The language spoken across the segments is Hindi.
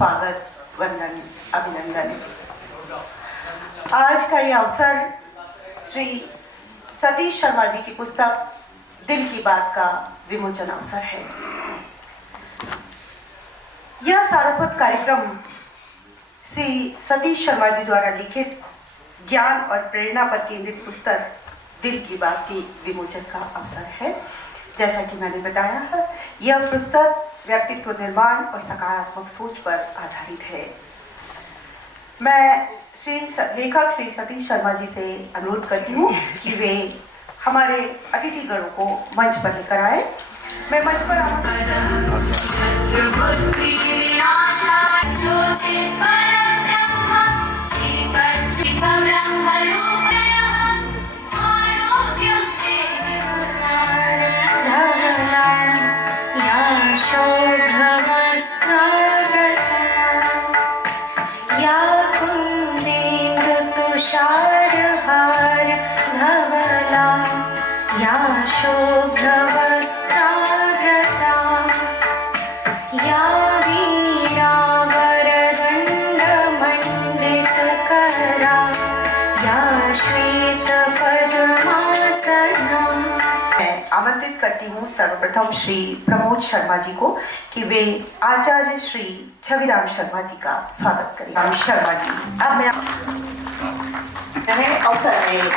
स्वागत, वंदन, अभिनंदन। आज का ये अवसर श्री सतीश शर्मा जी की पुस्तक दिल की बात का विमोचन अवसर है। यह सारस्वत कार्यक्रम श्री सतीश शर्मा जी द्वारा लिखित ज्ञान और प्रेरणा पर केंद्रित पुस्तक दिल की बात के विमोचन का अवसर है। जैसा कि मैंने बताया है, यह पुस्तक व्यक्तित्व निर्माण और सकारात्मक सोच पर आधारित है। मैं लेखक श्री सतीश शर्मा जी से अनुरोध करती हूँ कि वे हमारे अतिथि गणों को मंच पर लेकर आए। मैं मंच पर आमंत्रित करती हूँ सर्वप्रथम श्री प्रमोद शर्मा जी को कि वे आचार्य श्री छविराम शर्मा जी का स्वागत करें। राम शर्मा जी, अब मैं अवसर में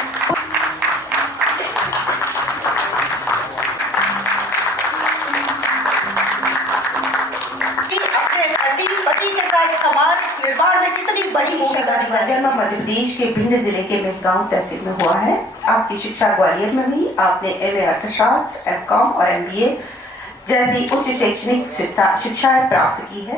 पति के साथ समाज निर्माण में कितनी बड़ी भूमिका का जन्म मध्य प्रदेश के भिंड जिले के मेहगांव तहसील में हुआ है। आपकी शिक्षा ग्वालियर में हुई। आपने एमए अर्थशास्त्र, एमकॉम और एमबीए जैसी उच्च शैक्षणिक शिक्षाएं प्राप्त की है।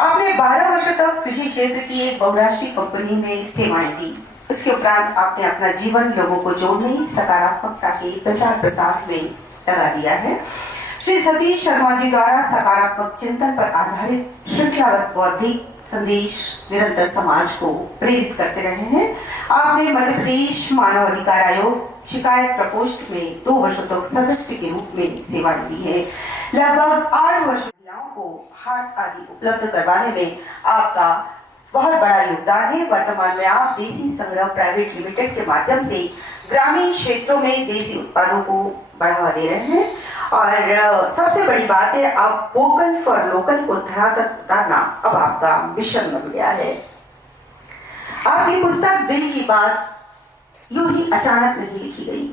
आपने 12 वर्ष तक कृषि क्षेत्र की एक बहुराष्ट्रीय कंपनी में सेवाएं दी। उसके उपरांत आपने अपना जीवन लोगों को जोड़ने, सकारात्मकता के प्रचार प्रसार में लगा दिया है। श्री सतीश शर्मा जी द्वारा सकारात्मक चिंतन पर आधारित श्रृंखलाबद्ध बौद्धिक संदेश निरंतर समाज को प्रेरित करते रहे हैं। आपने मध्य प्रदेश मानव अधिकार आयोग शिकायत प्रकोष्ठ में 2 वर्षों तक सदस्य के रूप में सेवाएं दी है। लगभग 8 वर्ष महिलाओं को हार्ट आदि उपलब्ध करवाने में आपका बहुत बड़ा योगदान है। वर्तमान में आप देसी संग्रह प्राइवेट लिमिटेड के माध्यम से ग्रामीण क्षेत्रों में देसी उत्पादों को बढ़ावा दे रहे हैं और सबसे बड़ी बात है, आप वोकल फॉर लोकल को धरातल उतारना अब आपका मिशन बन गया है। आपकी पुस्तक दिल की बात यूं ही अचानक नहीं लिखी गई,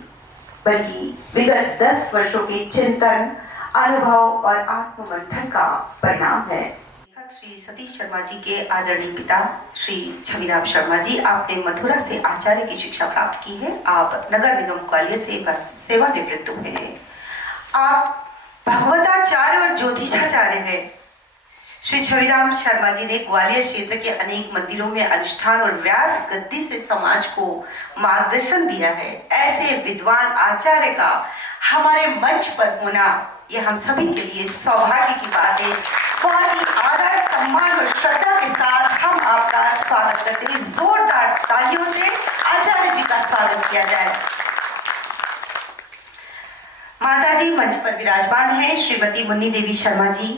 बल्कि विगत 10 वर्षों के चिंतन, अनुभव और आत्ममंथन का परिणाम है। लेखक श्री सतीश शर्मा जी के आदरणीय पिता श्री छविराम शर्मा जी, आपने मथुरा से आचार्य की शिक्षा प्राप्त की है। आप नगर निगम ग्वालियर से सेवानिवृत्त हुए हैं। आप भगवताचार्य और ज्योतिषाचार्य हैं। श्री छविराम शर्मा जी ने ग्वालियर क्षेत्र के अनेक मंदिरों में अनुष्ठान और व्यास गद्दी से समाज को मार्गदर्शन दिया है। ऐसे विद्वान आचार्य का हमारे मंच पर होना यह हम सभी के लिए सौभाग्य की बात है। बहुत ही आदर, सम्मान और श्रद्धा के साथ हम आपका स्वागत करते हैं। जोरदार तालियों से आचार्य जी का स्वागत किया जाए। माताजी मंच पर विराजमान हैं। श्रीमती मुन्नी देवी शर्मा जी,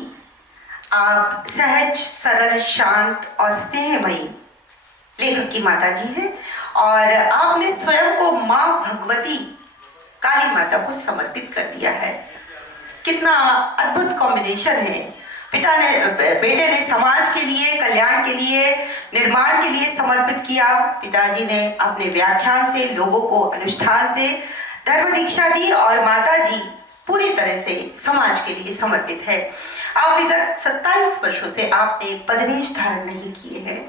आप सहज, सरल, शांत और स्नेहमयी लेखक की माताजी हैं और आपने स्वयं को मां भगवती काली माता को समर्पित कर दिया है। कितना अद्भुत कॉम्बिनेशन है। बेटे ने समाज के लिए, कल्याण के लिए, निर्माण के लिए समर्पित किया। पिताजी ने अपने व्याख्यान से, लोगों को अनुष्ठान से धर्म दीक्षा दी और माताजी पूरी तरह से समाज के लिए समर्पित है। आप विगत 27 वर्षों से आपने पदवेश धारण नहीं किए हैं।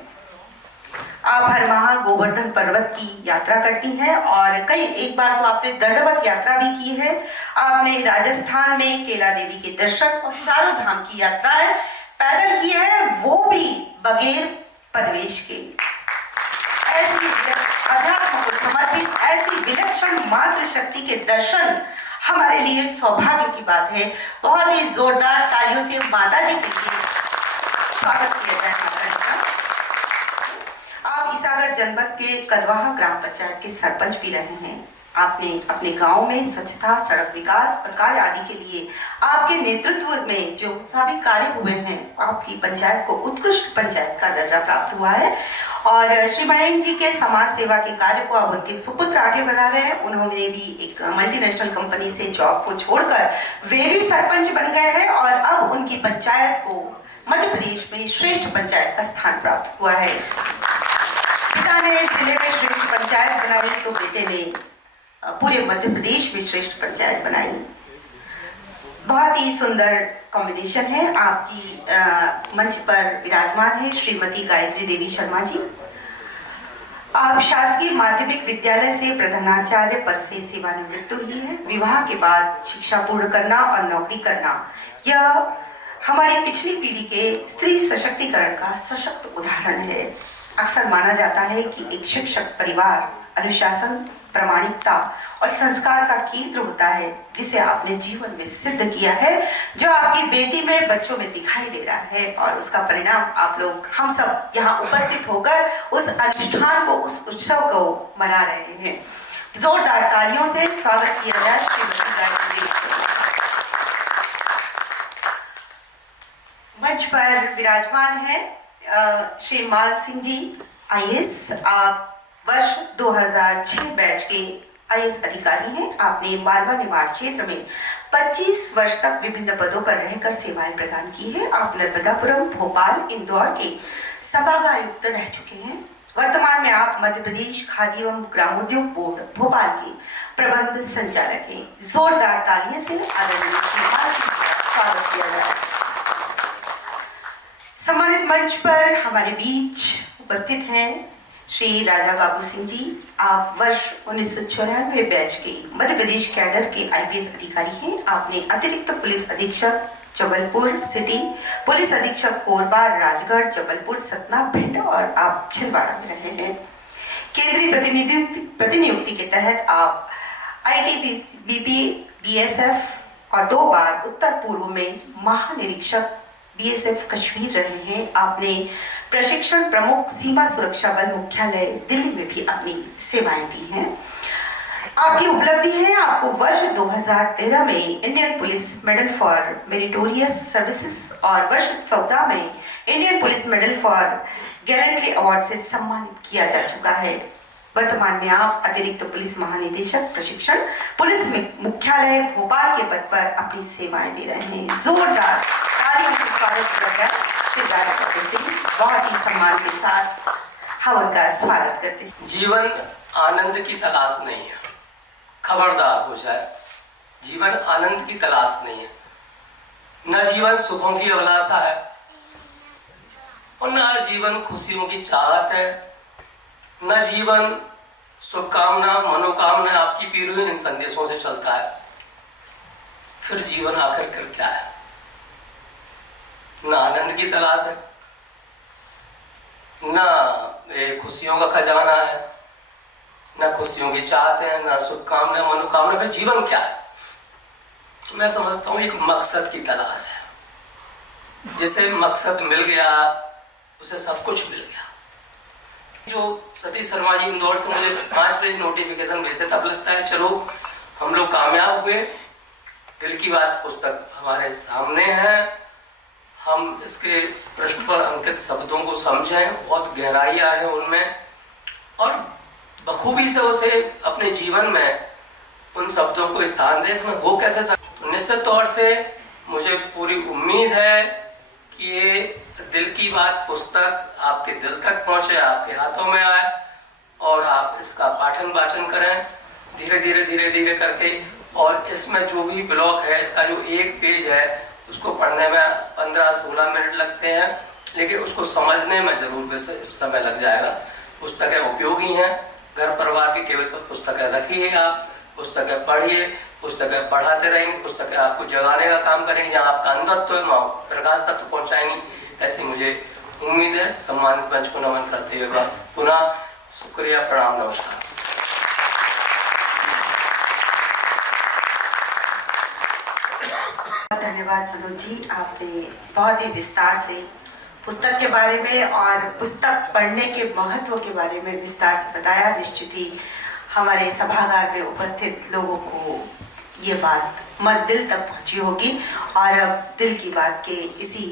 आप हर माह गोवर्धन पर्वत की यात्रा करती हैं और एक बार तो आपने दंडवत यात्रा भी की है। आपने राजस्थान में केला देवी के दर्शन और चारों धाम की यात्राएं पैदल की है, वो भी बगैर पदवेश के। ऐसी अध्यात्म को समर्पित ऐसी विलक्षण मातृ शक्ति के दर्शन हमारे लिए सौभाग्य की बात है। बहुत ही जोरदार तालियों से माता जी के लिए स्वागत किया जाए। माता जी का आप ईसागढ़ जनपद के कदवाहा ग्राम पंचायत के सरपंच भी रहे हैं। आपने अपने गांव में स्वच्छता, सड़क विकास और कार्य आदि के लिए आपके नेतृत्व में जो सभी कार्य हुए हैं, आपकी पंचायत को उत्कृष्ट पंचायत का दर्जा प्राप्त हुआ है। और श्री महेंद्र जी के समाज सेवा के कार्य को अब उनके सुपुत्र आगे बढ़ा रहे हैं। उन्होंने भी एक मल्टीनेशनल कंपनी से जॉब को छोड़कर वे भी सरपंच बन गए हैं और अब उनकी पंचायत को मध्य प्रदेश में श्रेष्ठ पंचायत का स्थान प्राप्त हुआ है। पिता ने जिले में श्रेष्ठ पंचायत बनाई तो बेटे ने पूरे मध्य प्रदेश में श्रेष्ठ पंचायत बनाई। बहुत ही सुंदर कॉम्बिनेशन है। आपकी मंच पर विराजमान है श्रीमती गायत्री देवी शर्मा जी। आप शासकीय माध्यमिक विद्यालय से प्रधानाचार्य पद से सेवानिवृत्त हुई है। विवाह के बाद शिक्षा पूर्ण करना और नौकरी करना, यह हमारी पिछली पीढ़ी के स्त्री सशक्तिकरण का सशक्त उदाहरण है। अक्सर माना जाता है कि एक शिक्षक परिवार अनुशासन, प्रामाणिकता और संस्कार का केंद्र होता है, जिसे आपने जीवन में सिद्ध किया है, जो आपकी बेटी में, बच्चों में दिखाई दे रहा है। और उसका परिणाम आप लोग, हम सब यहाँ उपस्थित होकर उस अनुष्ठान को, उस उत्सव को मना रहे हैं। जोरदार तालियों से स्वागत किया जाए श्रीमती गायत्री देवी। मंच पर विराजमान है श्री माल सिंह जी, आईएएस। आप वर्ष 2006 बैच के आईएएस अधिकारी हैं। आपने मालवा निमाड़ क्षेत्र में 25 वर्ष तक विभिन्न पदों पर रहकर सेवाएं प्रदान की है। आप नर्मदापुरम, भोपाल, इंदौर के सभागायुक्त रह चुके हैं। वर्तमान में आप मध्य प्रदेश खादी एवं ग्रामोद्योग बोर्ड भोपाल के प्रबंध संचालक हैं। जोरदार तालियों से आदरणीय स्वागत किया जाए। सम्मानित मंच पर हमारे बीच उपस्थित हैं श्री राजा बाबू सिंह जी। आप वर्ष 1994 बैच के मध्य प्रदेश कैडर के आईपीएस अधिकारी हैं। आपने अतिरिक्त पुलिस अधीक्षक जबलपुर सिटी, पुलिस अधीक्षक कोरबा, राजगढ़, जबलपुर, सतना, भिंड और आप छिंदवाड़ा में रहे हैं। केंद्रीय प्रतिनियुक्ति के तहत आप आईटीबीपी, बीएसएफ और 2 बार उत्तर पूर्व में महानिरीक्षक बीएसएफ कश्मीर रहे हैं। आपने प्रशिक्षण प्रमुख सीमा सुरक्षा बल मुख्यालय दिल्ली में भी अपनी सेवाएं दी हैं। आपकी उपलब्धि है, आपको वर्ष 2013 में Indian police medal for meritorious services और वर्ष 2014 में Indian police medal for gallantry award से सम्मानित किया जा चुका है। वर्तमान में आप अतिरिक्त पुलिस महानिदेशक प्रशिक्षण, पुलिस मुख्यालय भोपाल के पद पर अपनी सेवाएं दे रहे हैं। जोरदार तालियों से स्वागत किया जाए श्री राजा बाबू सिंह। बहुत ही सम्मान के साथ हम उनका स्वागत करते हैं। जीवन आनंद की तलाश नहीं है, खबरदार हो जाए। जीवन आनंद की तलाश नहीं है, न जीवन सुखों की अभिलाषा है और न जीवन खुशियों की चाहत है, न जीवन शुभकामना, मनोकामना आपकी पी हुई इन संदेशों से चलता है। फिर जीवन आखिर कर क्या है? न आनंद की तलाश है, न खुशियों का खजाना है, न खुशियों की चाहत है, न शुभकामना, मनोकामना। फिर जीवन क्या है? मैं समझता हूँ एक मकसद की तलाश है। जिसे मकसद मिल गया उसे सब कुछ मिल गया। जो सतीश शर्मा जी इंदौर से मुझे 5 बजे नोटिफिकेशन भेजे, तब लगता है चलो हम लोग कामयाब हुए। दिल की बात पुस्तक हमारे सामने है, हम इसके पृष्ठ पर अंकित शब्दों को समझें, बहुत गहराइयाँ हैं उनमें और बखूबी से उसे अपने जीवन में उन शब्दों को स्थान दें। इसमें हो कैसे सकता? निश्चित तौर से मुझे पूरी उम्मीद है कि ये दिल की बात पुस्तक आपके दिल तक पहुँचे, आपके हाथों में आए और आप इसका पाठन वाचन करें धीरे धीरे करके। और इसमें जो भी ब्लॉक है, इसका जो एक पेज है उसको पढ़ने में 15-16 मिनट लगते हैं, लेकिन उसको समझने में जरूर समय लग जाएगा। पुस्तकें उपयोगी हैं, घर परिवार की टेबल पर पुस्तकें रखिए, आप पुस्तकें पढ़िए, पुस्तकें पढ़ाते रहेंगे, पुस्तकें आपको जगाने का काम करेंगे। जहाँ आपका अंधत्व है वहाँ प्रकाश तक पहुँचाएंगी, ऐसी मुझे उम्मीद है। सम्मानित मंच को नमन करते हुए पुनः शुक्रिया, प्रणाम, नमस्कार। धन्यवाद मनोज जी, आपने बहुत ही विस्तार से पुस्तक के बारे में और पुस्तक पढ़ने के महत्व के बारे में विस्तार से बताया। निश्चित ही हमारे सभागार में उपस्थित लोगों को ये बात मन दिल तक पहुंची होगी और अब दिल की बात के इसी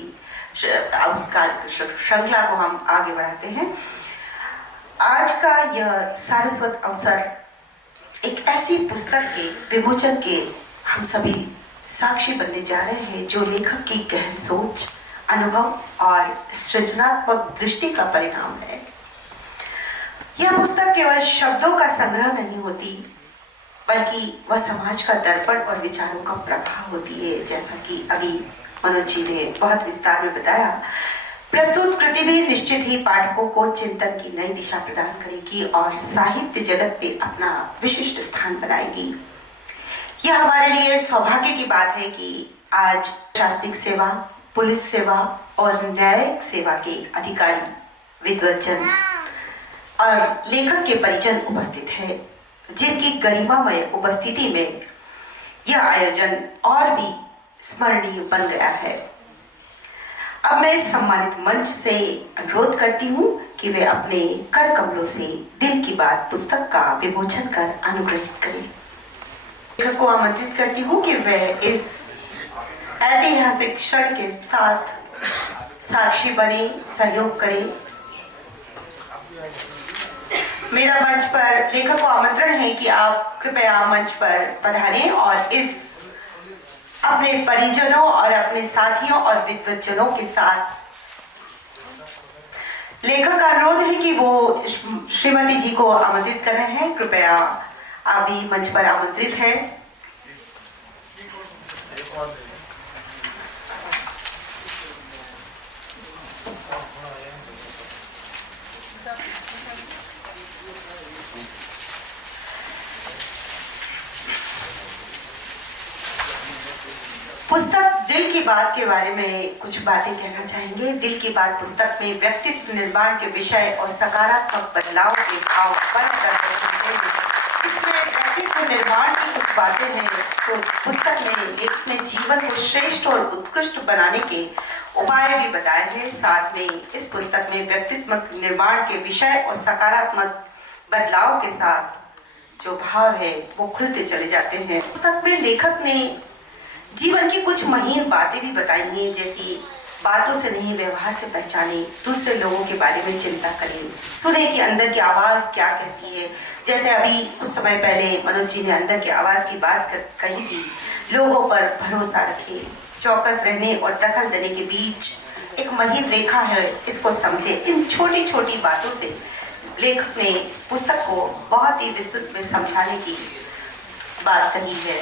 श्रृंखला को हम आगे बढ़ाते हैं। आज का यह सारस्वत अवसर एक ऐसी पुस्तक के विमोचन के हम सभी साक्षी बनने जा रहे हैं जो लेखक की गहन सोच, अनुभव और सृजनात्मक दृष्टि का परिणाम है। यह पुस्तक केवल शब्दों का संग्रह नहीं होती, बल्कि वह समाज का दर्पण और विचारों का प्रभाव होती है। जैसा कि अभी मनोज जी ने बहुत विस्तार में बताया, प्रस्तुत कृति भी निश्चित ही पाठकों को चिंतन की नई दिशा प्रदान करेगी और साहित्य जगत में अपना विशिष्ट स्थान बनाएगी। यह हमारे लिए सौभाग्य की बात है कि आज प्रशासनिक सेवा, पुलिस सेवा और न्यायिक सेवा के अधिकारी, विद्वज्जन और लेखक के परिजन उपस्थित हैं, जिनकी गरिमामय उपस्थिति में यह आयोजन और भी स्मरणीय बन गया है। अब मैं इस सम्मानित मंच से अनुरोध करती हूँ कि वे अपने कर कमलों से दिल की बात पुस्तक का विमोचन कर अनुग्रहित करें। लेखक को आमंत्रित करती हूँ कि वे इस ऐतिहासिक क्षण के साथ साक्षी बने, सहयोग करें। मेरा मंच पर लेखक को आमंत्रण है कि आप कृपया मंच पर पधारें और इस अपने परिजनों और अपने साथियों और विद्वज्जनों के साथ लेखक का अनुरोध है कि वो श्रीमती जी को आमंत्रित कर रहे हैं। कृपया आप भी मंच पर आमंत्रित हैं। पुस्तक दिल की बात के बारे में कुछ बातें कहना चाहेंगे। दिल की बात पुस्तक में व्यक्तित्व निर्माण के विषय और सकारात्मक बदलाव के भाव बंद कर रहे हैं। इसमें व्यक्तित्व निर्माण की कुछ बातें हैं तो पुस्तक में लेखक ने जीवन को श्रेष्ठ और उत्कृष्ट बनाने के उपाय भी बताए हैं। साथ में इस पुस्तक में व्यक्तित्व निर्माण के विषय और सकारात्मक बदलाव के साथ जो भाव है वो खुलते चले जाते हैं। पुस्तक में लेखक ने जीवन की कुछ महीन बातें भी बताई हैं, जैसी बातों से नहीं व्यवहार से पहचाने, दूसरे लोगों के बारे में चिंता करें, सुने कि अंदर की आवाज़ क्या कहती है। जैसे अभी कुछ समय पहले मनोज जी ने अंदर की आवाज़ की बात कही थी। लोगों पर भरोसा रखें, चौकस रहने और दखल देने के बीच एक महीन रेखा है, इसको समझे। इन छोटी छोटी बातों से लेखक ने पुस्तक को बहुत ही विस्तृत में समझाने की बात कही है।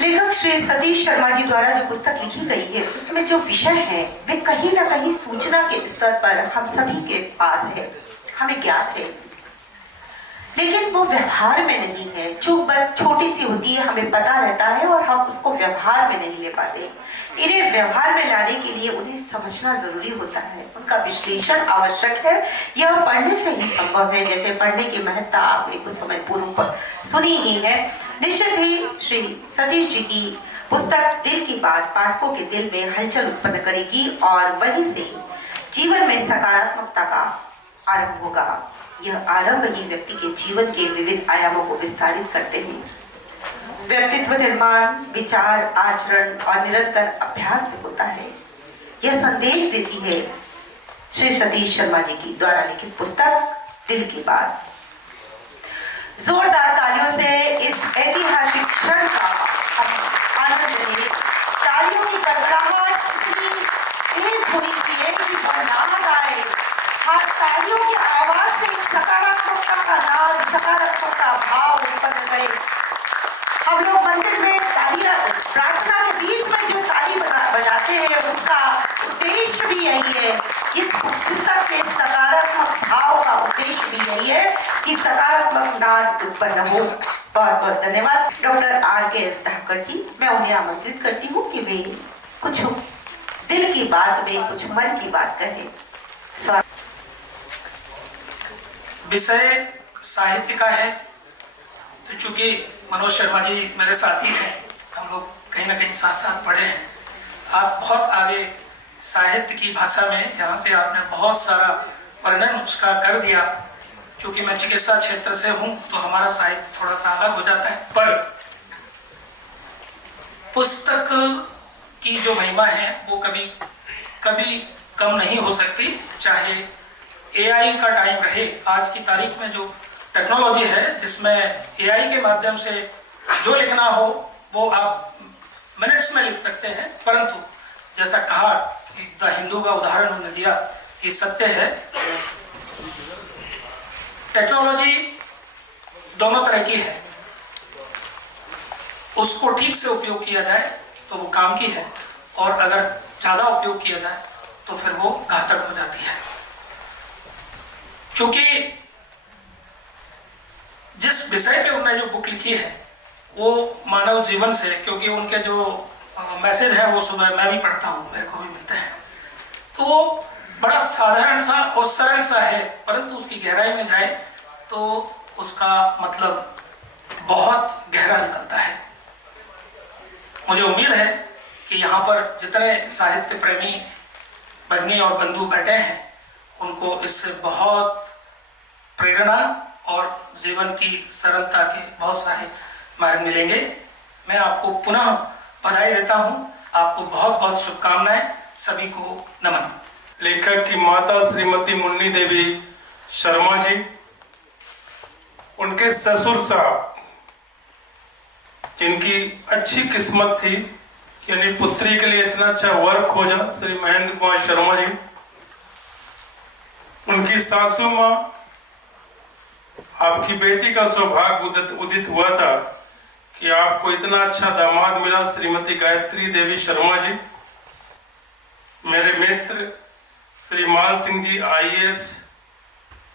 लेखक श्री सतीश शर्मा जी द्वारा जो पुस्तक लिखी गई है उसमें जो विषय है वे कहीं ना कहीं सूचना के स्तर पर हम सभी के पास है, हमें ज्ञात है, लेकिन वो व्यवहार में नहीं है। जो बस छोटी सी होती है, हमें पता रहता है और हम उसको व्यवहार में नहीं ले पाते। इन्हें व्यवहार में लाने के लिए उन्हें समझना जरूरी होता है, उनका विश्लेषण आवश्यक है। यह पढ़ने से ही संभव है। जैसे पढ़ने की महत्ता आपने कुछ समय पूर्व सुनी ही है। निश्चित ही श्री सतीश जी की पुस्तक दिल की बात पाठकों के दिल में हलचल उत्पन्न करेगी और वहीं से जीवन में सकारात्मकता का आरंभ होगा। यह आरंभ ही व्यक्ति के जीवन के विविध आयामों को विस्तारित करते हैं। व्यक्तित्व निर्माण विचार, आचरण और निरंतर अभ्यास से होता है। यह संदेश देती है श्री सतीश शर्मा जी की द्वारा लिखित पुस्तक दिल की बात। जोरदार तालियों से इस ऐतिहासिक क्षण का हम आनंद लें। तालियों की गड़गड़ाहट इतनी तेज होनी चाहिए कि वो नाम आए। हाँ, तालियों की आवाज से सकारात्मकता का नाद, सकारात्मकता भाव उत्पन्न करे। हम लोग मंदिर में तालियां प्रार्थना के बीच में जो ताली बजाते हैं उसका उद्देश्य भी यही है। इस पुस्तक के सकारात्मक भाव का उद्देश्य भी यही है कि सकारात्मक नाद उत्पन्न हो। बहुत बहुत धन्यवाद। डॉक्टर RKS धाकड़ जी, मैं उन्हें आमंत्रित करती हूँ कि वे कुछ दिल की बात में कुछ मन की बात कहें। स्वागत। विषय साहित्य का है, तो चूंकि मनोज शर्मा जी मेरे साथी हैं, हम लोग कहीं ना कहीं साथ साथ पढ़े हैं। आप बहुत आगे साहित्य की भाषा में, यहाँ से आपने बहुत सारा वर्णन उसका कर दिया, चूंकि मैं चिकित्सा क्षेत्र से हूं तो हमारा साहित्य थोड़ा सा अलग हो जाता है, पर पुस्तक की जो महिमा है वो कभी कभी कम नहीं हो सकती। चाहे एआई का टाइम रहे, आज की तारीख में जो टेक्नोलॉजी है जिसमें एआई के माध्यम से जो लिखना हो वो आप मिनट्स में लिख सकते हैं, परंतु जैसा कहा कि द हिंदू का उदाहरण उन्होंने दिया, ये सत्य है। टेक्नोलॉजी दोनों तरह की है, उसको ठीक से उपयोग किया जाए तो वो काम की है, और अगर ज़्यादा उपयोग किया जाए तो फिर वो घातक हो जाती है। चूंकि जिस विषय पे उन्होंने जो बुक लिखी है वो मानव जीवन से, क्योंकि उनके जो मैसेज है वो सुबह मैं भी पढ़ता हूँ, मेरे को भी मिलते हैं, तो वो बड़ा साधारण सा और सरल सा है, परंतु उसकी गहराई में जाए तो उसका मतलब बहुत गहरा निकलता है। मुझे उम्मीद है कि यहाँ पर जितने साहित्य प्रेमी भगिनी और बंधु बैठे हैं उनको इससे बहुत प्रेरणा और जीवन की सरलता के बहुत सारे मार्ग मिलेंगे। मैं आपको पुनः बधाई देता हूँ, आपको बहुत बहुत शुभकामनाएं, सभी को नमन। लेखक की माता श्रीमती मुन्नी देवी शर्मा जी, उनके ससुर साहब जिनकी अच्छी किस्मत थी यानी पुत्री के लिए इतना अच्छा वर खोजा, श्री महेंद्र कुमार शर्मा जी, उनकी सासू माँ, आपकी बेटी का सौभाग्य उदित हुआ था कि आपको इतना अच्छा दामाद मिला, श्रीमती गायत्री देवी शर्मा जी। मेरे मित्र Shri Mal Singh ji IAS,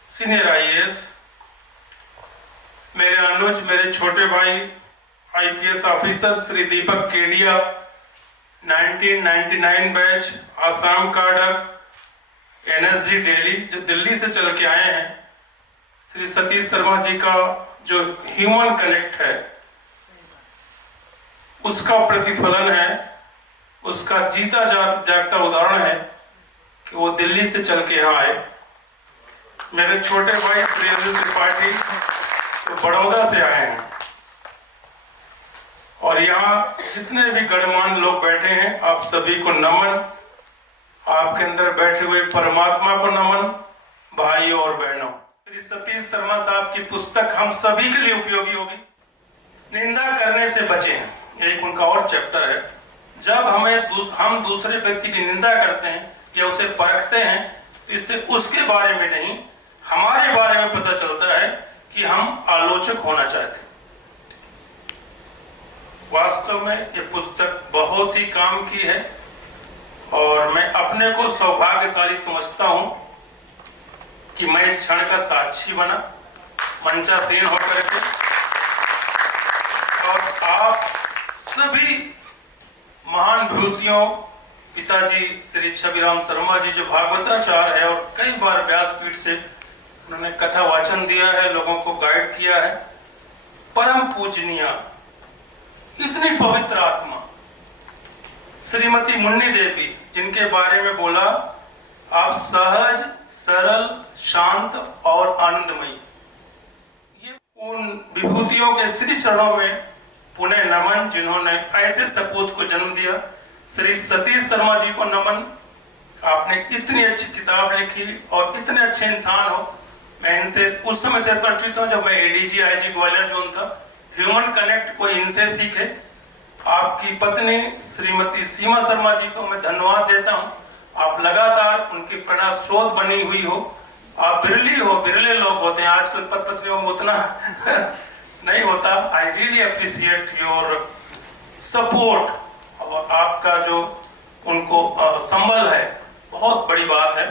senior IAS, मेरे अनुज, मेरे छोटे भाई IPS officer Shri Deepak Kedia, 1999 batch, Assam cadre, NSG Delhi, जो दिल्ली से चल के आए हैं, श्री सतीश शर्मा जी का जो ह्यूमन कनेक्ट है उसका प्रतिफलन है, उसका जीता जागता उदाहरण है कि वो दिल्ली से चल के यहाँ आए। मेरे छोटे भाई श्री अनिल त्रिपाठी तो बड़ौदा से आए हैं, और यहाँ जितने भी गणमान्य लोग बैठे हैं आप सभी को नमन, आपके अंदर बैठे हुए परमात्मा को नमन, भाई और बहनों। श्री सतीश शर्मा साहब की पुस्तक हम सभी के लिए उपयोगी होगी। निंदा करने से बचें, एक उनका और चैप्टर है। जब हम दूसरे व्यक्ति की निंदा करते हैं या उसे परखते हैं तो इससे उसके बारे में नहीं, हमारे बारे में पता चलता है कि हम आलोचक होना चाहते हैं। वास्तव में ये पुस्तक बहुत ही काम की है और मैं अपने को सौभाग्यशाली समझता हूं कि मैं इस क्षण का साक्षी बना, मंचासीन होकर के, और आप सभी महान विभूतियों, पिताजी श्री छविराम शर्मा जी जो भागवताचार्य है और कई बार व्यासपीठ से उन्होंने कथा वाचन दिया है, लोगों को गाइड किया है, परम पूजनीय इतनी पवित्र आत्मा श्रीमती मुन्नी देवी, जिनके बारे में बोला आप सहज, सरल, शांत और आनंदमयी, ये उन विभूतियों के श्री चरणों में पुनः नमन जिन्होंने ऐसे सपूत को जन्म दिया। श्री सतीश शर्मा जी को नमन, आपने इतनी अच्छी किताब लिखी और इतने अच्छे इंसान हो। मैं इनसे उस समय से परिचित हूँ जब मैं एडीजी आईजी ग्वालियर जोन था। ह्यूमन कनेक्ट कोई इनसे सीखे। आपकी पत्नी श्रीमती सीमा शर्मा जी को मैं धन्यवाद देता हूँ, आप लगातार उनकी प्रेरणा स्रोत बनी हुई हो। आप बिरले लोग होते हैं, आजकल पत्नियों में उतना नहीं होता। I really appreciate your support, और आपका जो उनको संबल है बहुत बड़ी बात है।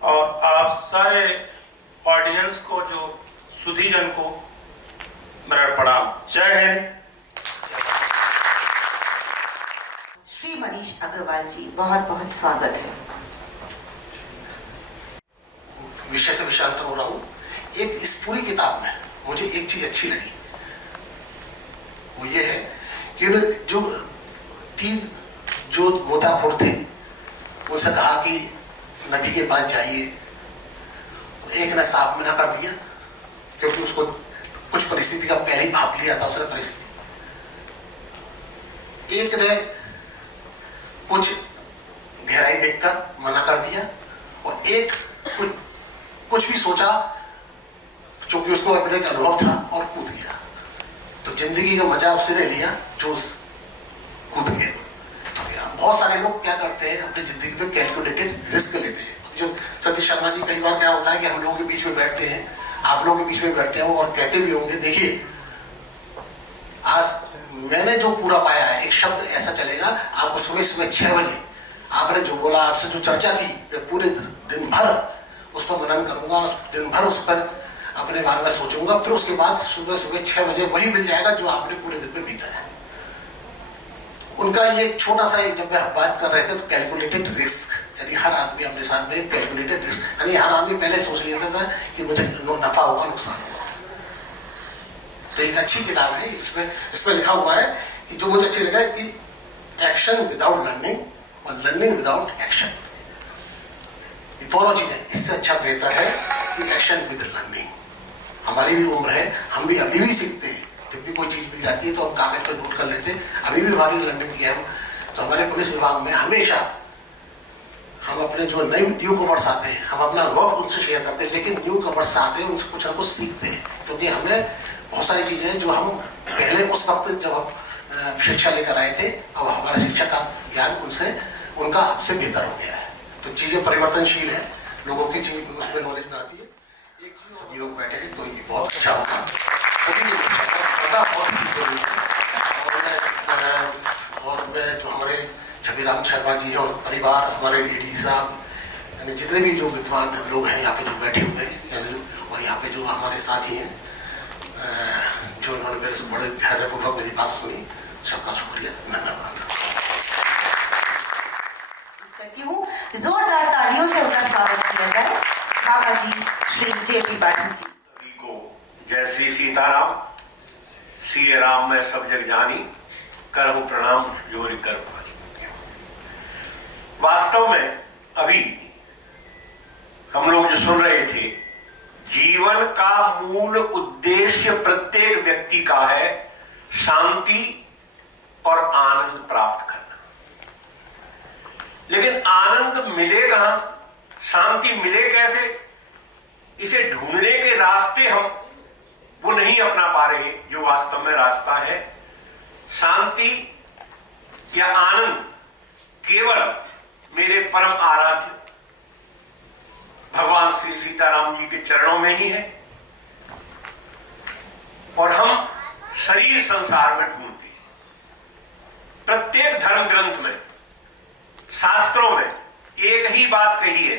और आप सारे ऑडियंस को, जो सुधीजन को मेरा प्रणाम। जय हिंद। श्री मनीष अग्रवाल जी, बहुत बहुत स्वागत है। विषय से विषयांतर हो रहा हूँ। एक इस पूरी किताब में मुझे एक चीज अच्छी लगी, वो ये है कि जो 3 जो गोताखोर थे उनसे कहा कि नदी के पास जाइए, एक ने साफ मना कर दिया, क्योंकि उसको कुछ परिस्थिति का पहले ही भाप लिया था उसने परिस्थिति। एक ने कुछ गहराई देखकर मना कर दिया और एक कुछ भी सोचा क्योंकि उसको अपने का अनुभव था और कूद गया। तो जिंदगी का मजा उसने लिया जो कूद गया। तो बहुत सारे लोग क्या करते हैं अपनी जिंदगी में कैलकुलेटेड रिस्क लेते हैं। जो सतीश शर्मा जी कई बार क्या होता है कि हम लोगों के बीच में बैठते हैं, आप लोगों के बीच में बैठते हैं और कहते भी होंगे, देखिए आज मैंने जो पूरा पाया है, एक शब्द ऐसा चलेगा आपको सुबह 6 बजे आपने जो बोला, आपसे जो चर्चा की, मैं पूरे दिन भर उस पर मनन करूंगा, दिन भर उस पर अपने बारे में सोचूंगा, फिर उसके बाद सुबह 6 बजे वही मिल जाएगा जो आपने पूरे दिन में बीता है। उनका ये छोटा सा एक, जब मैं बात कर रहे थे तो कैलकुलेटेड रिस्क, यानी हर आदमी अपने साथ में कैलकुलेटेड रिस्क, यानी हर आदमी पहले सोच लेता था कि मुझे नफा होगा नुकसान होगा। तो एक अच्छी किताब है, इसमें लिखा हुआ है कि जो मुझे अच्छी लगा कि एक्शन विदाउट लर्निंग और लर्निंग विदाउट एक्शन, ये दोनों चीजें, इससे अच्छा बेहतर है कि एक्शन विद लर्निंग। हमारी भी उम्र है, हम भी अभी भी सीखते हैं, जब भी कोई चीज मिल जाती है तो हम कागज पर नोट कर लेते हैं। अभी भी हमारी लर्निंग की है हम, तो हमारे पुलिस विभाग में हमेशा हम अपने जो नए न्यू कमर्स आते हैं, हम अपना अनुभव उनसे शेयर करते हैं, लेकिन न्यू कमर्स आते हैं उनसे कुछ ना कुछ सीखते हैं, क्योंकि हमें बहुत सारी चीजें हैं जो हम पहले उस वक्त जब हम शिक्षा लेकर आए थे, अब हमारा शिक्षा का ज्ञान उनका आपसे बेहतर हो गया है। तो चीजें परिवर्तनशील है, लोगों की चीज उसमें नॉलेज में आती है। एक चीज सभी लोग बैठे हैं तो ये बहुत अच्छा होगा, सभी लोग पता बहुत जरूरी है। और मैं जो हमारे छबीराम शर्मा जी हैं और परिवार, हमारे डीडी साहब, यानी जितने भी जो विद्वान लोग हैं यहाँ पे जो बैठे हुए हैं, और यहाँ पे जो हमारे साथी हैं जो इन्होंने मेरे से बड़े धैर्यपूर्वक मेरी बात सुनी, सबका शुक्रिया, धन्यवाद। जोरदार तालियों से उनका स्वागत किया जाए। बाबा जी श्री JP पाटिल जी। सभी को जय श्री सीताराम। सिय राम में सब जग जानी, करहु प्रणाम जोरि कर पानी। वास्तव में अभी हम लोग जो सुन रहे थे, जीवन का मूल उद्देश्य प्रत्येक व्यक्ति का है शांति और आनंद प्राप्त करना। लेकिन आनंद मिले कहां, शांति मिले कैसे, इसे ढूंढने के रास्ते हम वो नहीं अपना पा रहे जो वास्तव में रास्ता है। शांति या आनंद केवल मेरे परम आराध्य भगवान श्री सीताराम जी के चरणों में ही है, और हम शरीर संसार में ढूंढते हैं। प्रत्येक धर्म ग्रंथ में, शास्त्रों में एक ही बात कही है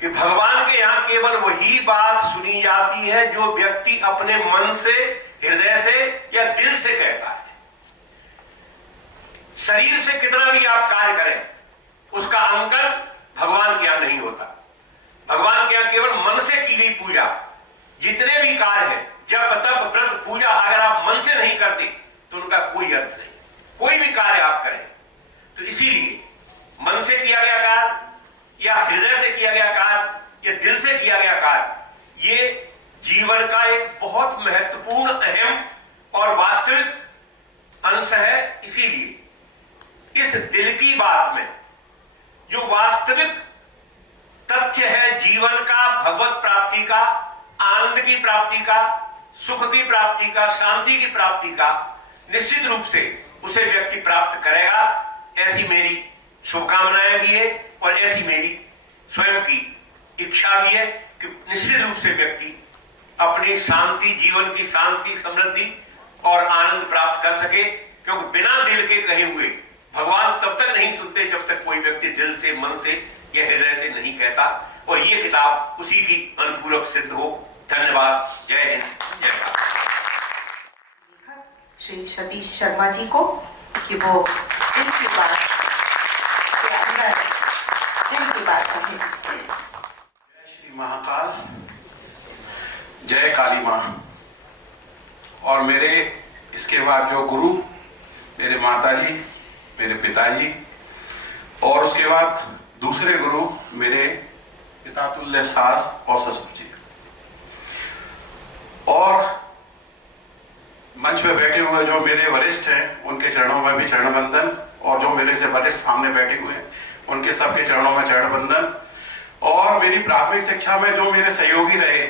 कि भगवान के यहां केवल वही बात सुनी जाती है जो व्यक्ति अपने मन से, हृदय से या दिल से कहता है। शरीर से कितना भी आप कार्य करें, उसका अंकन भगवान के यहां नहीं होता। भगवान के यहां केवल मन से की गई पूजा, जितने भी कार्य है, जप तप व्रत पूजा, अगर आप मन से नहीं करते तो उनका कोई अर्थ नहीं। कोई भी कार्य आप करें तो इसीलिए मन से किया गया कार्य या हृदय से किया गया कार्य या दिल से किया गया कार्य, ये जीवन का एक बहुत महत्वपूर्ण, अहम और वास्तविक अंश है। इसीलिए इस दिल की बात में जो वास्तविक तथ्य है जीवन का, भगवत प्राप्ति का, आनंद की प्राप्ति का, सुख की प्राप्ति का, शांति की प्राप्ति का, निश्चित रूप से उसे व्यक्ति प्राप्त करेगा। ऐसी मेरी शुभकामनाएं भी है और ऐसी मेरी स्वयं की इच्छा भी है कि निश्चित रूप से व्यक्ति अपनी शांति, जीवन की शांति, समृद्धि और आनंद प्राप्त कर सके, क्योंकि बिना दिल के कहे हुए भगवान तब तक नहीं सुनते जब तक कोई व्यक्ति दिल से, मन से या हृदय से नहीं कहता। और ये किताब उसी की अनुपूरक सिद्ध हो। धन्यवाद। जय हिंद, जय भारत। श्री सतीश शर्मा जी को कि वो दिल की बात के अंदर दिल की बात कहें। जय श्री महाकाल, जय काली माँ। और मेरे इसके बाद जो गुरु, मेरे माताजी, मेरे पिताजी, और उसके बाद दूसरे गुरु मेरे पिता तुल्य सास और ससुर जी। और मंच पे बैठे हुए जो मेरे वरिष्ठ हैं उनके चरणों में भी चरण बंदन, और जो मेरे से वरिष्ठ सामने बैठे हुए हैं उनके सबके चरणों में चरण बंदन। और मेरी प्राथमिक शिक्षा में जो मेरे सहयोगी रहे,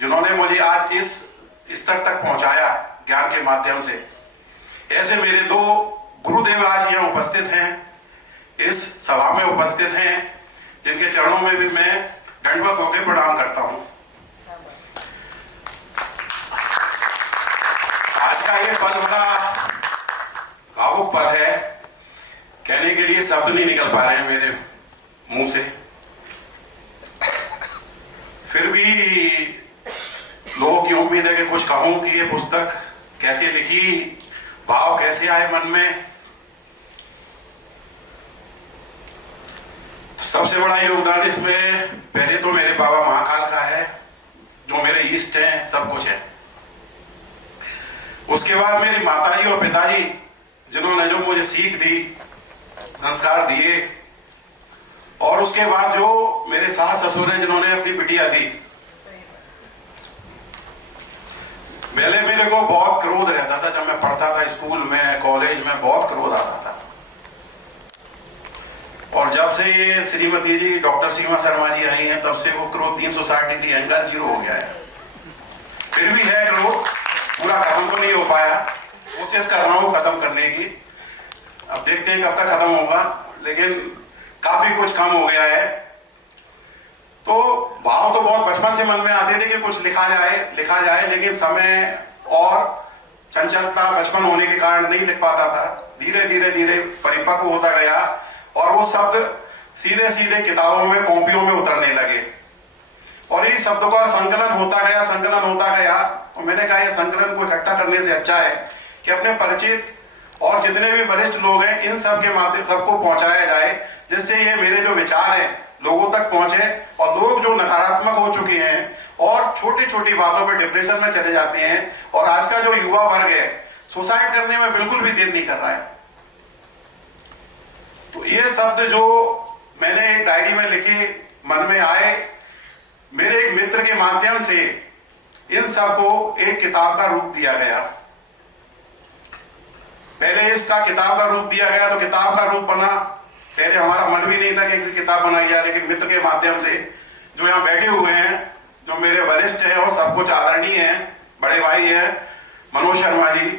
जिन्होंने मुझे आज इस स्तर तक पहुंचाया ज्ञान के माध्यम से, ऐसे मेरे 2 गुरुदेव आज यहाँ उपस्थित हैं, इस सभा में उपस्थित हैं, जिनके चरणों में भी मैं दंडवत होकर प्रणाम करता हूं। आज का ये पल बड़ा भावुक पल है, कहने के लिए शब्द नहीं निकल पा रहे हैं मेरे मुंह से। फिर भी लोगों की उम्मीद है कि कुछ कहूं कि ये पुस्तक कैसे लिखी, भाव कैसे आए मन में। सबसे बड़ा योगदान इसमें पहले तो मेरे बाबा महाकाल का है, जो मेरे इष्ट हैं, सब कुछ है। उसके बाद मेरी माताजी और पिताजी, जिन्होंने जो मुझे सीख दी, संस्कार दिए, और उसके बाद जो मेरे सास ससुर हैं, जिन्होंने अपनी बिटिया दी। पहले मेरे को बहुत क्रोध रहता था, जब मैं पढ़ता था स्कूल में, कॉलेज में, बहुत क्रोध आता था। और जब से ये श्रीमती जी डॉक्टर सीमा शर्मा जी आई हैं, तब से वो क्रोध 360 डिग्री एंगल 0 हो गया है। फिर भी है क्रोध, पूरा खत्म तो नहीं हो पाया, कोशिश कर रहा हूँ खत्म करने की। अब देखते हैं कब तक खत्म होगा, लेकिन काफी कुछ कम हो गया है। तो भाव तो बहुत बचपन से मन में आते थे कि कुछ लिखा जाए, लेकिन समय और चंचलता बचपन होने के कारण नहीं लिख पाता था। धीरे धीरे परिपक्व होता गया और वो शब्द सीधे सीधे किताबों में, कॉपियों में उतरने लगे, और ये शब्दों का संकलन होता गया। तो मैंने कहा ये संकलन को इकट्ठा करने से अच्छा है कि अपने परिचित और जितने भी वरिष्ठ लोग हैं, इन सब के माध्यम सबको पहुंचाया जाए, जिससे ये मेरे जो विचार हैं लोगों तक पहुंचे, और लोग जो नकारात्मक हो चुके हैं और छोटी छोटी बातों पे डिप्रेशन में चले जाते हैं, और आज का जो युवा वर्ग है सुसाइड करने में बिल्कुल भी देर नहीं कर रहा है। तो ये शब्द जो मैंने एक डायरी में लिखे, मन में आए, मेरे एक मित्र के माध्यम से इन सबको एक किताब का रूप दिया गया। पहले इसका किताब का रूप दिया गया, तो किताब का रूप बना। पहले हमारा मन भी नहीं था कि किताब बनाई जाए, लेकिन मित्र के माध्यम से जो यहाँ बैठे हुए हैं, जो मेरे वरिष्ठ हैं और सब कुछ आदरणीय हैं, बड़े भाई हैं मनोज शर्मा जी,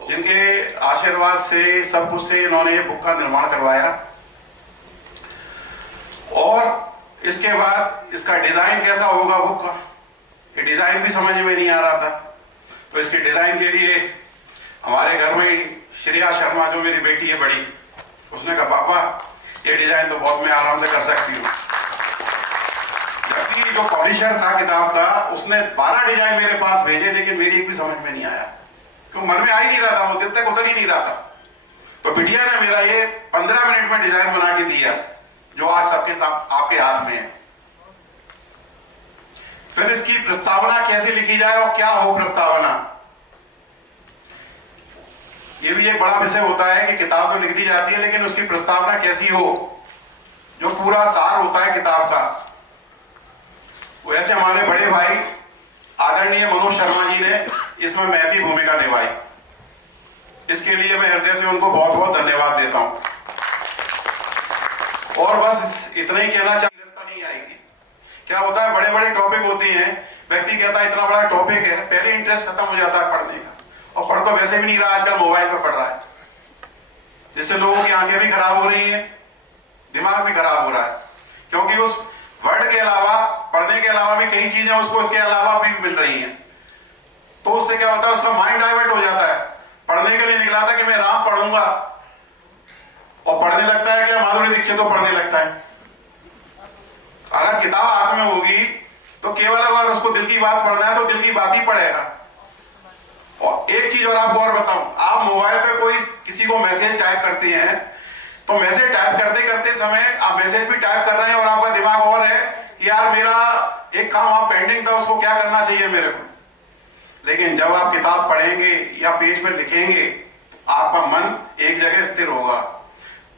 जिनके आशीर्वाद से, सब कुछ से इन्होंने ये बुक का निर्माण करवाया। और इसके बाद इसका डिजाइन कैसा होगा बुक का, ये डिजाइन भी समझ में नहीं आ रहा था। तो इसके डिजाइन के लिए हमारे घर में श्रेया शर्मा, जो मेरी बेटी है बड़ी, उसने कहा पापा ये डिजाइन तो बहुत मैं आराम से कर सकती हूँ। जबकि जो पब्लिशर था किताब का, उसने 12 डिजाइन मेरे पास भेजे, लेकिन मेरी एक भी समझ में नहीं आया, क्योंकि मन में आ ही नहीं रहा था, वो दिल तक उतर ही नहीं रहा था। तो बिटिया ने मेरा ये 15 मिनट में डिजाइन बना के दिया, जो आज सबके साथ आपके हाथ में है। फिर इसकी प्रस्तावना कैसे लिखी जाए और क्या हो प्रस्तावना, ये भी एक बड़ा विषय होता है कि किताब तो लिख दी जाती है, लेकिन उसकी प्रस्तावना कैसी हो, जो पूरा सार होता है किताब का। वैसे हमारे बड़े भाई आदरणीय मनोज शर्मा जी ने इसमें महती भूमिका निभाई। इसके लिए मैं हृदय से उनको बहुत बहुत धन्यवाद देता हूं। और बस इतना ही कहना चाहिए, रास्ता नहीं आएगी। क्या होता है, बड़े बड़े टॉपिक होते हैं, व्यक्ति कहता है इतना बड़ा टॉपिक है, पहले इंटरेस्ट खत्म हो जाता है पढ़ने का, और पढ़ तो वैसे भी नहीं रहा, आजकल मोबाइल पर पढ़ रहा है, जिससे लोगों की आंखें भी खराब हो रही हैं, दिमाग भी खराब हो रहा है, क्योंकि उस वर्ड के अलावा, पढ़ने के अलावा भी कई चीजें उसको इसके अलावा भी मिल रही हैं। तो उससे क्या होता है, उसका माइंड डाइवर्ट हो जाता है। पढ़ने के लिए निकला था कि मैं राम पढ़ूंगा, और पढ़ने लगता है क्या, माधुरी दीक्षित तो पढ़ने लगता है। अगर किताब हाथ में होगी तो केवल अगर उसको दिल की बात पढ़ना है तो दिल की बात ही पढ़ेगा। और एक चीज और आपको और बताऊं, आप मोबाइल पे कोई किसी को मैसेज टाइप करते हैं, तो मैसेज टाइप करते करते समय आप मैसेज भी टाइप कर रहे हैं और आपका दिमाग और है कि यार मेरा एक काम वहां पेंडिंग था, उसको क्या करना चाहिए मेरे को। लेकिन जब आप किताब पढ़ेंगे या पेज पे लिखेंगे, आपका मन एक जगह स्थिर होगा।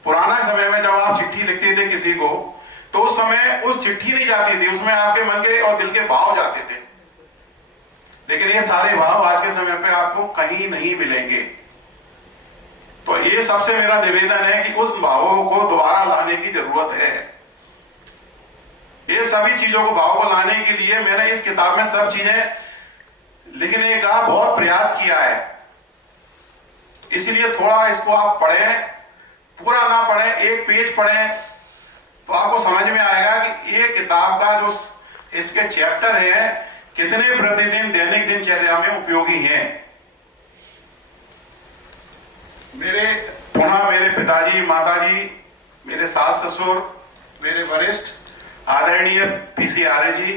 पुराना समय में जब आप चिट्ठी लिखते थे किसी को, तो उस समय उस चिट्ठी नहीं जाती थी, उसमें आपके मन के और दिल के भाव जाते थे। लेकिन ये सारे भाव आज के समय पे आपको कहीं नहीं मिलेंगे। तो ये सबसे मेरा निवेदन है कि उस भावों को दोबारा लाने की जरूरत है। ये सभी चीजों को भाव को लाने के लिए मैंने इस किताब में सब चीजें लिखने का बहुत प्रयास किया है। इसलिए थोड़ा इसको आप पढ़ें, पूरा ना पढ़ें, एक पेज पढ़ें तो आपको समझ में आएगा कि ये किताब का जो इसके चैप्टर है कितने प्रतिदिन दैनिक दिनचर्या में उपयोगी हैं। मेरे पिताजी, माताजी, मेरे सास ससुर, मेरे वरिष्ठ आदरणीय पीसी आर्य जी,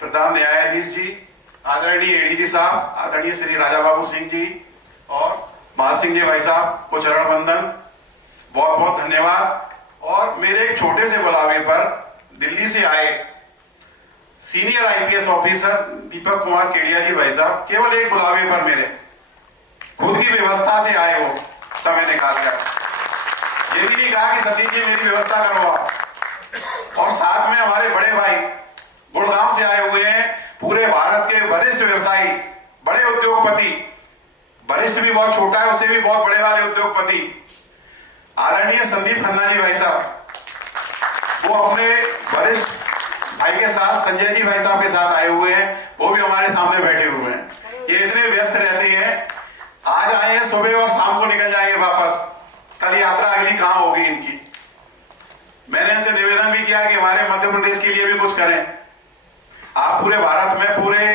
प्रधान न्यायाधीश जी, आदरणीय एडीजी साहब, आदरणीय श्री राजा बाबू सिंह जी और माल सिंह जी भाई साहब को चरण वंदन, बहुत बहुत धन्यवाद। और मेरे एक छोटे से बुलावे पर दिल्ली से आए senior IPS officer Deepak Kumar Kedia जी भाई साहब, केवल एक बुलावे पर मेरे खुद की व्यवस्था से आए हो, समय निकाल कर। ये भी नहीं कहा कि सतीश जी मेरी व्यवस्था करो आप। और साथ में हमारे बड़े भाई गुड़गांव से आए हुए हैं, पूरे भारत के वरिष्ठ व्यवसायी, बड़े उद्योगपति, वरिष्ठ भी बहुत छोटा है, उससे भी बहुत बड़े वाले उद्योगपति आदरणीय संदीप खन्ना जी भाई साहब, वो अपने वरिष्ठ भाई के साथ, संजय जी भाई साहब के साथ आए हुए हैं, वो भी हमारे सामने बैठे हुए हैं। ये इतने व्यस्त रहते हैं, आज आए हैं सुबह और शाम को निकल जाएंगे वापस। कल यात्रा अगली कहां होगी इनकी। मैंने इनसे निवेदन भी किया कि हमारे मध्य प्रदेश के लिए भी कुछ करें। आप पूरे भारत में, पूरे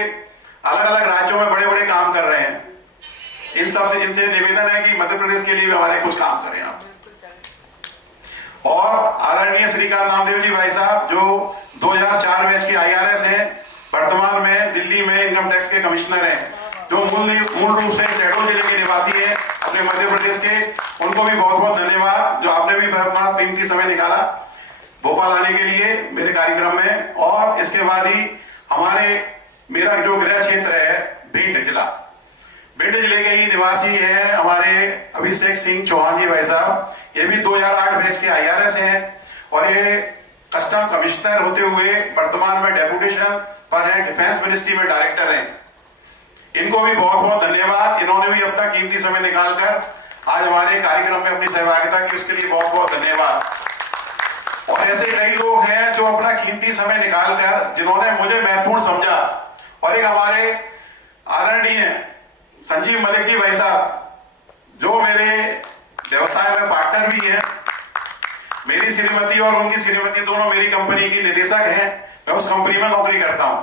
अलग अलग राज्यों में बड़े बड़े काम कर रहे हैं, इन सब से इनसे निवेदन है कि मध्य प्रदेश के लिए भी हमारे कुछ काम करें आप। और आदरणीय श्रीकांत नामदेव जी भाई साहब, जो 2004 बैच के IRS हैं, वर्तमान में दिल्ली में इनकम टैक्स के कमिश्नर हैं, जो मूल रूप से शहडोल जिले के निवासी हैं अपने मध्य प्रदेश के, उनको भी बहुत बहुत धन्यवाद, जो आपने भी अपना कीमती समय निकाला भोपाल आने के लिए मेरे कार्यक्रम में। और इसके बाद ही मेरा जो गृह क्षेत्र है भिंड जिला, भिंड जिले के ही निवासी हैं हमारे अभिषेक सिंह चौहान जी भाई साहब, ये भी 2008 बैच के IRS हैं और ये कस्टम कमिश्नर होते हुए वर्तमान में डेपुटेशन पर हैं, डिफेंस मिनिस्ट्री में डायरेक्टर हैं। इनको भी बहुत बहुत धन्यवाद, इन्होंने भी अपना कीमती समय निकालकर आज हमारे कार्यक्रम में अपनी सहभागिता की, उसके लिए बहुत बहुत धन्यवाद। और ऐसे कई लोग हैं जो अपना कीमती समय निकालकर, जिन्होंने मुझे महत्वपूर्ण समझा। और एक हमारे आदरणीय संजीव मलिक जी भाई साहब, जो मेरे व्यवसाय में पार्टनर भी हैं, मेरी श्रीमती और उनकी श्रीमती दोनों मेरी कंपनी की निदेशक हैं, मैं उस कंपनी में नौकरी करता हूं।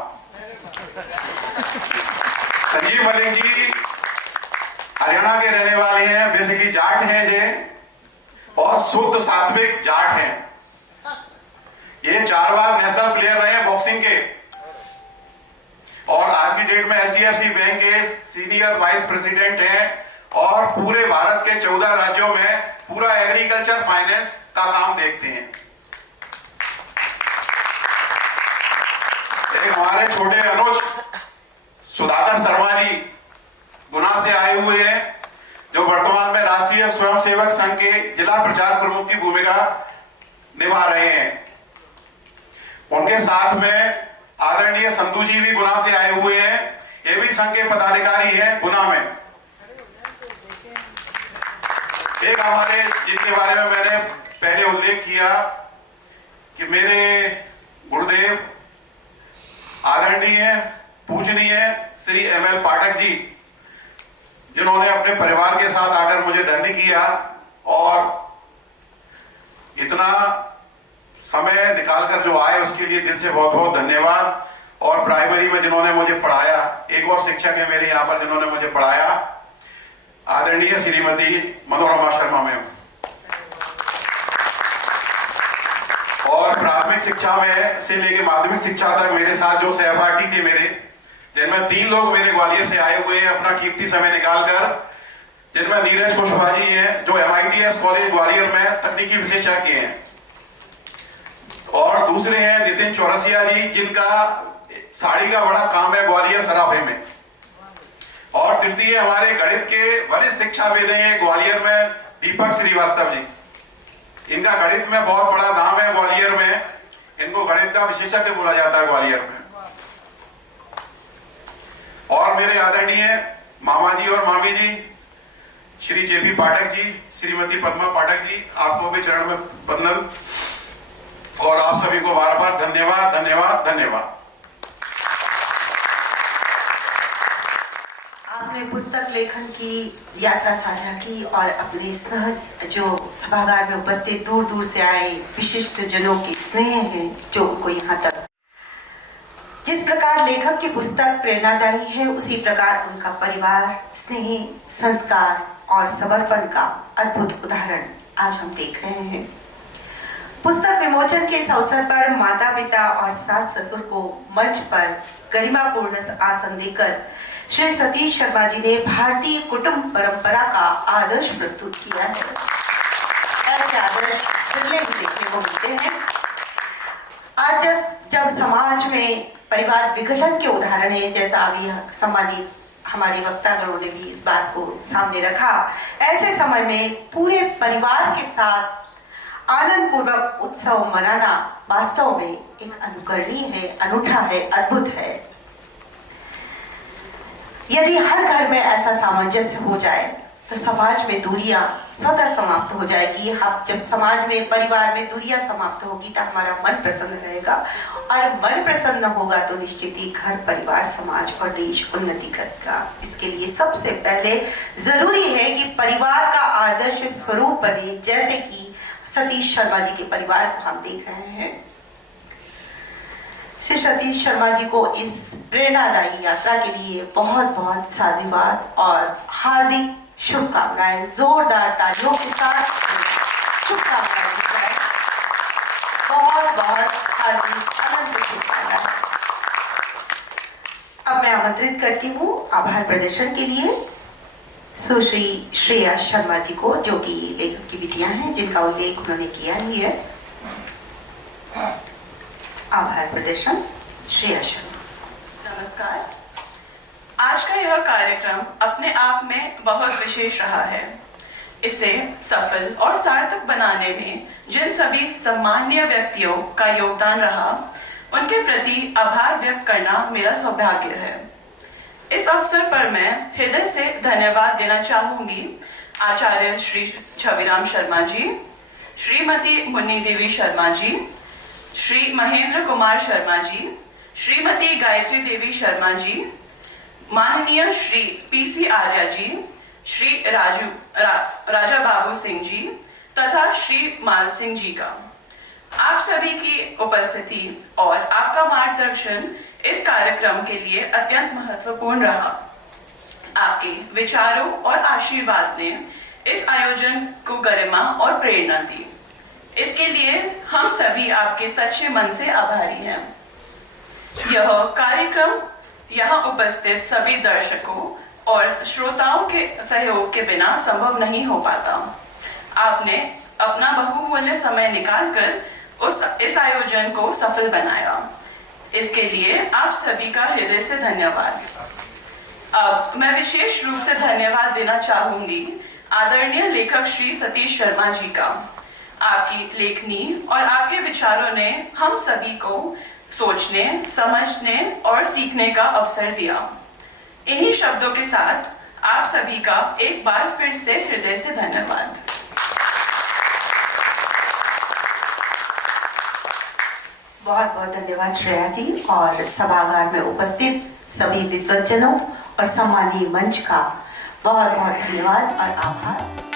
संजीव मलिक जी हरियाणा के रहने वाले हैं, बेसिकली जाट हैं जे, और शुद्ध सात्विक जाट हैं। ये 4 बार नेशनल प्लेयर रहे हैं बॉक्सिंग के, और आज की डेट में HDFC बैंक के सीनियर वाइस प्रेसिडेंट हैं, और पूरे भारत के 14 राज्यों में पूरा एग्रीकल्चर फाइनेंस का काम देखते हैं। एक हमारे छोटे अनुज सुधाकर शर्मा जी गुना से आए हुए हैं, जो वर्तमान में राष्ट्रीय स्वयंसेवक संघ के जिला प्रचार प्रमुख की भूमिका निभा रहे हैं। उनके साथ में आदरणीय संधू जी भी गुना से आए हुए हैं, ये भी संघ के पदाधिकारी हैं गुना में। एक हमारे जिनके बारे में मैंने पहले उल्लेख किया कि मेरे गुरुदेव आदरणीय पूजनीय श्री ML पाठक जी, जिन्होंने अपने परिवार के साथ आकर मुझे धन्य किया और इतना समय निकालकर जो आए उसके लिए दिल से बहुत बहुत धन्यवाद। और प्राइमरी में जिन्होंने मुझे पढ़ाया, एक और शिक्षक है मेरे यहाँ पर जिन्होंने मुझे पढ़ाया, आदरणीय श्रीमती मनोरमा शर्मा मैम। और प्राथमिक शिक्षा में से लेके माध्यमिक शिक्षा तक मेरे साथ जो सहपाठी थे मेरे, जिनमें 3 लोग मेरे ग्वालियर से आए हुए हैं अपना कीमती समय निकालकर, जिनमें नीरज कुशवाहा जी हैं जो MITS कॉलेज ग्वालियर में तकनीकी विशेषज्ञ हैं, और दूसरे हैं नितिन चौरसिया जी, जिनका साड़ी का बड़ा काम है ग्वालियर सराफे में, और तृतीय हमारे गणित के वरिष्ठ शिक्षाविद हैं ग्वालियर में दीपक श्रीवास्तव जी। इनका गणित में बहुत बड़ा नाम है ग्वालियर में, इनको गणित का विशेषज्ञ बोला जाता है ग्वालियर में। और मेरे आदरणीय मामा जी और मामी जी श्री जेपी पाठक जी, श्रीमती पद्मा पाठक जी, आपको भी चरण में वंदन और आप सभी को बार बार धन्यवाद धन्यवाद धन्यवाद। आपने पुस्तक लेखन की यात्रा साझा की और अपने सहज जो सभागार में उपस्थित दूर दूर से आए विशिष्ट जनों की स्नेह है जो उनको यहाँ तक, जिस प्रकार लेखक की पुस्तक प्रेरणादायी है उसी प्रकार उनका परिवार स्नेह, संस्कार और समर्पण का अद्भुत उदाहरण आज हम देख रहे हैं। पुस्तक विमोचन के इस अवसर पर माता पिता और सास ससुर को मंच पर गरिमापूर्ण आसन देकर श्री सतीश शर्मा जी ने भारतीय कुटुंब परंपरा का आदर्श प्रस्तुत किया है। ऐसे आदर्श फिल्में भी देखने को मिलते हैं। आज जब समाज में परिवार विघटन के उदाहरण है, जैसा अभी सम्मानित हमारे वक्तागणों ने भी इस बात को सामने रखा, ऐसे समय में पूरे परिवार के साथ आनंद पूर्वक उत्सव मनाना वास्तव में एक अनुकरणीय है, अनूठा है, अद्भुत है। यदि हर घर में ऐसा सामंजस्य हो जाए तो समाज में दूरियां स्वतः समाप्त हो जाएगी। हम जब समाज में, परिवार में दूरियां समाप्त होगी तो हमारा मन प्रसन्न रहेगा और मन प्रसन्न होगा तो निश्चित ही घर, परिवार, समाज और देश उन्नति करेगा। इसके लिए सबसे पहले जरूरी है कि परिवार का आदर्श स्वरूप बने, जैसे कि सतीश शर्मा जी के परिवार को हम देख रहे हैं। श्री सतीश शर्मा जी को इस प्रेरणादायी यात्रा के लिए बहुत बहुत साधुवाद और हार्दिक शुभकामनाएं। जोरदार तालियों के साथ शुभकामनाएं दी जाए। बहुत बहुत हार्दिक आनंद शुभकामनाएं। अब मैं आमंत्रित करती हूँ आभार प्रदर्शन के लिए सुश्री श्रेया शर्मा जी को, जो कि लेखक की बिटिया हैं, जिनका उल्लेख उन्होंने किया ही है। आभार प्रदर्शन श्रेया शर्मा। नमस्कार। आज का यह कार्यक्रम अपने आप में बहुत विशेष रहा है। इसे सफल और सार्थक बनाने में जिन सभी सम्माननीय व्यक्तियों का योगदान रहा, उनके प्रति आभार व्यक्त करना मेरा सौभाग्य है। इस अवसर पर मैं हृदय से धन्यवाद देना चाहूंगी आचार्य श्री छविराम शर्मा जी, श्रीमती मुन्नी देवी शर्मा जी, श्री महेंद्र कुमार शर्मा जी, श्रीमती गायत्री देवी शर्मा जी, माननीय श्री पीसी आर्या जी, श्री राजा बाबू सिंह जी तथा श्री माल सिंह जी का। आप सभी की उपस्थिति और आपका मार्गदर्शन इस कार्यक्रम के लिए अत्यंत महत्वपूर्ण रहा। आपके विचारों और आशीर्वाद ने इस आयोजन को गरिमा और प्रेरणा दी। इसके लिए हम सभी आपके सच्चे मन से आभारी हैं। यह कार्यक्रम यहाँ उपस्थित सभी दर्शकों और श्रोताओं के सहयोग के बिना संभव नहीं हो पाता। आपने अपना बहुमूल्य समय निकालकर इस आयोजन को सफल बनाया। इसके लिए आप सभी का हृदय से धन्यवाद। अब मैं विशेष रूप से धन्यवाद देना चाहूंगी आदरणीय लेखक श्री सतीश शर्मा जी का। आपकी लेखनी और आपके विचारों ने हम सभी को सोचने, समझने और सीखने का अवसर दिया। इन्हीं शब्दों के साथ आप सभी का एक बार फिर से हृदय से धन्यवाद। बहुत बहुत धन्यवाद श्रेया जी और सभागार में उपस्थित सभी विद्वज्जनों और सम्मानीय मंच का बहुत बहुत धन्यवाद और आभार।